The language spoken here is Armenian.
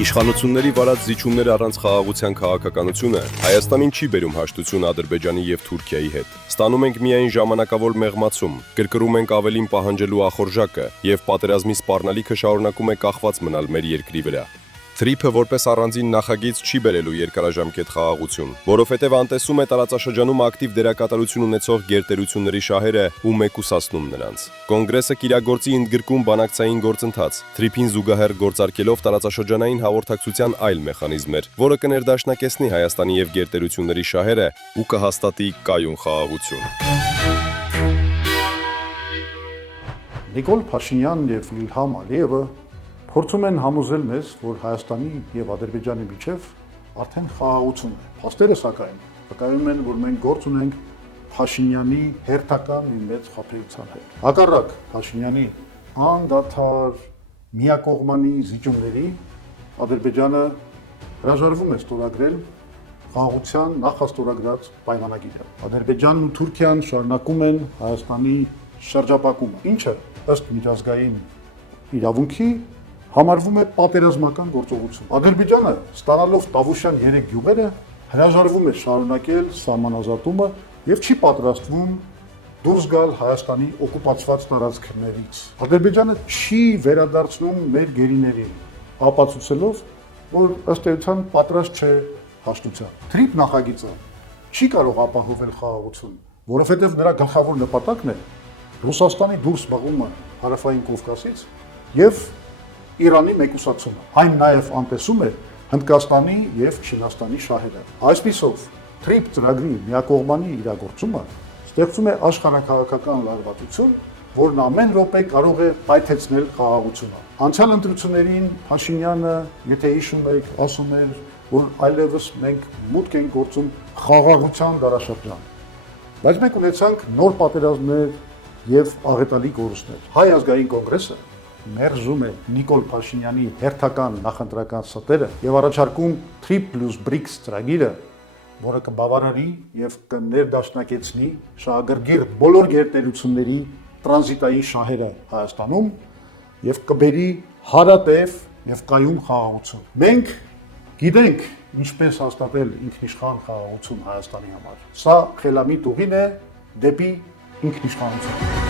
Իշխանությունների վարած զիջումներ առանց խաղաղության քաղաքականությունը Հայաստանին չի բերում հաշտություն Ադրբեջանի եւ Թուրքիայի հետ։ Ստանում ենք միայն ժամանակավոր մեղմացում, կրկրում ենք ավելին պահանջելու ախորժակը եւ պատերազմի սպառնալիքը շարունակում է կախված մնալ մեր երկրի վրա։ Թրիփը որպես առանձին նախագիծ չի բերելու երկարաժամկետ խաղաղություն, որովհետև անտեսում է տարածաշրջանում ակտիվ դերակատարություն ունեցող գերտերությունների շահերը ու մեկուսացնում նրանց։ Կոնգրեսը կիրագործի ընդգրկում բանակցային գործընթաց, թրիփին զուգահեռ գործարկելով տարածաշրջանային հաղորդակցության այլ մեխանիզմներ, որը կներդաշնակեցնի Հայաստանի եւ գերտերությունների շահերը ու կհաստատի կայուն խաղաղություն։ Նիկոլ Փաշինյանն եւ Իլհամ Ալիևը փորձում են համոզել մեզ, որ Հայաստանի եւ Ադրբեջանի միջև արդեն խաղաղություն է։ Փաստերը սակայն վկայում են, որ մենք գործ ունենք Փաշինյանի հերթական մի մեծ խաբեության հետ։ Հակառակ Փաշինյանի անդադար միակողմանի զիջումների Ադրբեջանը հրաժարվում է ստորագրել խաղաղության նախաստորագրած պայմանագիրը։ Ադրբեջանն ու Թուրքիան շարունակում են Հայաստանի շրջապակումը, ինչը ըստ միջազգային իրավունքի համարվում է պատերազմական գործողություն։ Ադրբեջանը, ստանալով Տավուշյան 3 գյուղերը, հրաժարվում է շարունակել սահմանազատումը եւ չի պատրաստվում դուրս գալ Հայաստանի օկուպացված տարածքներից։ Ադրբեջանը չի վերադարձնում մեր գերիներին, ապացուցելով, որ ըստ էության պատրաստ չէ հաշտության։ Թրիփ նախագիծը չի կարող ապահովել խաղաղություն, որովհետեւ նրա գլխավոր նպատակն է Ռուսաստանի դուրս բաղումը հարավային Կովկասից եւ Իրանի մեկուսացումը։ Այն նաև անտեսում է Հնդկաստանի եւ Չինաստանի շահերը։ Այսպիսով, թրիփ ծրագրի միակողմանի իրագործումը ստեղծում է աշխարհաքաղաքական լարվածություն, որն ամեն րոպե կարող է պայթեցնել խաղաղությունը։ Անցյալ ընտրություններին Փաշինյանը, եթե հիշում եք, ասում էր, որ այլևս մենք մուտք ենք գործում խաղաղության դարաշրջան։ Բայց մենք ունեցանք նոր պատերազմներ եւ աղետալի կորուստներ։ Հայ ազգային կոնգրեսը մերժում է Նիկոլ Փաշինյանի հերթական նախընտրական ստերը եւ առաջարկում 3+BRICS ծրագիրը, որը կբավարարի եւ կներդաշնակեցնի շահագրգիռ բոլոր գերտերությունների տրանզիտային շահերը Հայաստանում եւ կբերի հարատև եւ կայուն խաղաղություն։ Մենք գիտենք ինչպես հաստատել ինքնիշխան խաղաղություն Հայաստանի համար։ Սա խելամիտ ուղին է դեպի ինքնիշխանություն։